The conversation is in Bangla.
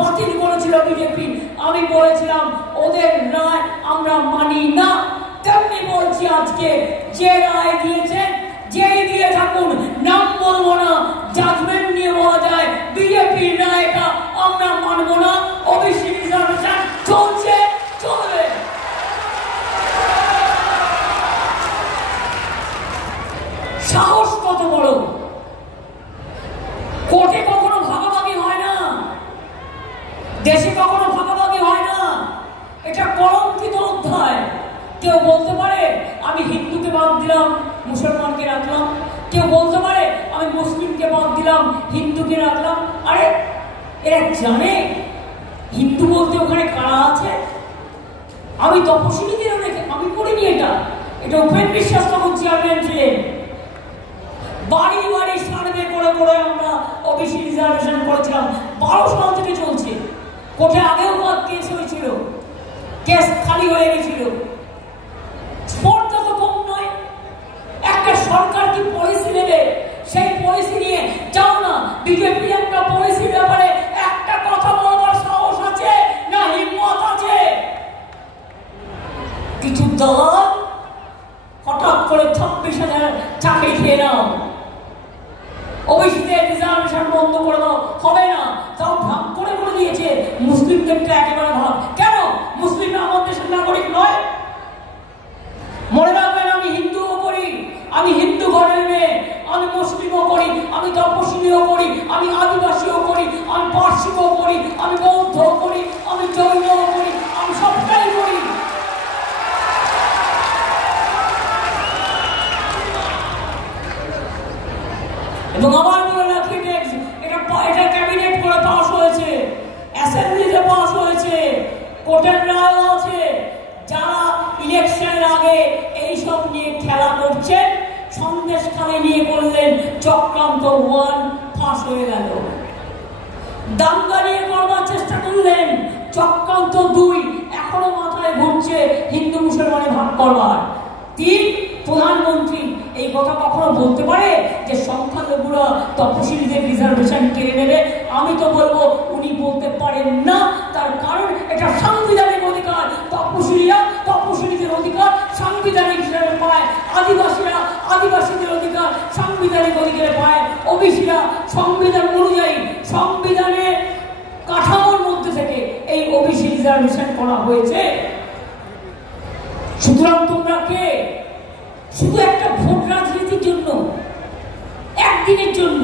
বাতিল করেছিল বিজেপি, আমি বলেছিলাম ওদের রায় আমরা মানি না। তেমনি বলছি আজকে যে রায় দিয়েছেন, যেই দিয়ে থাকুন, নাম বলবো না, জাজমেন্ট নিয়ে বলা যায় বিজেপির রায়টা আমরা মানবো না। ওবিসি রিজার্ভেশন চলছে, চলবে। সাহস কত বড়! কোর্টে কখনো ভাগাভাগি হয় না, দেশে কখনো ভাগাভাগি হয় না, এটা কলঙ্কিত অধ্যায়। কেউ বলতে পারে আমি হিন্দুকে বাদ দিলাম, মুসলমানকে রাখলাম। কেউ বলতে পারে আমি মুসলিমকে বাদ দিলাম, হিন্দুকে রাখলাম। আরে এরা জানে হিন্দু বলতে ওখানে কারা আছে? আমি তপশিলীদের আমি করিনি এটা, এটা উপেন বিশ্বাস তখন চেয়ারম্যান ছিলেন। বাড়ি বাড়ি সার্ভে করে করে আমরা ওবিসি রিজার্ভেশন করেছিলাম। 12 সাল থেকে চলছে। কোর্টে আগেও কেস হয়েছিল, কেস খালি হয়ে গেছিল। স্পর্ধা তো কম নয়। একটা সরকার কি পলিসি নেবে, সেই পলিসি নিয়ে যাও না। বিজেপি একটা পলিসির ব্যাপারে একটা কথা বলবার সাহস আছে না, হিম্মত আছে? কিছু দল হঠাৎ করে 26,000 চাকরি খেয়ে নাও, ওবিসিদের রিজার্ভেশন বন্ধ করে দাও, হবে না। তাও ভাগ করে করে দিয়েছে মুসলিমদেরকে একেবারে ভাগ। কেন? মুসলিমরা আমাদের দেশের নাগরিক নয়? মনে রাখবেন, আমি হিন্দুও করি, আমি হিন্দু ঘরের মেয়ে, আমি মুসলিমও করি, আমি তপশিলীও করি, আমি আদিবাসীও করি, আমি পার্সিও করি, আমি বৌদ্ধও করি, আমি জৈনও করি, আমি সবটাই করি। এবং আমার বলে রাখি এটা ক্যাবিনেট করে পাস হয়েছে, অ্যাসেম্বলিতে পাস হয়েছে, কোর্টের রায় আছে। যারা ইলেকশনের আগে এইসব নিয়ে খেলা করছেন, সন্দেশখালী নিয়ে করলেন চক্রান্ত 1 ফাঁস হয়ে গেল। দাঙ্গা নিয়ে করবার চেষ্টা করলেন, চক্রান্ত 2 এখনো মাথায় ঘুরছে হিন্দু মুসলমানে ভাগ করবার। 3 প্রধানমন্ত্রী এই কথা কখনো বলতে পারে যে সংখ্যালঘুরা তপশিলীদের রিজার্ভেশন কেড়ে নেবে? আমি তো বলবো উনি বলতে পারেন না। তার কারণ এটা সাংবিধানিক অধিকার। তপশিলীরা তপশিলীদের অধিকার সাংবিধানিক হিসাবে পায়, আদিবাসীরা আদিবাসীদের অধিকার সাংবিধানিক অধিকারে পায়, ওবিসিরা সংবিধান অনুযায়ী সংবিধানের কাঠামোর মধ্যে থেকে এই ওবিসি রিজার্ভেশন করা হয়েছে। সুতরাং তোমরা কে? শুধু একটা ভোট রাজনীতির জন্য, একদিনের জন্য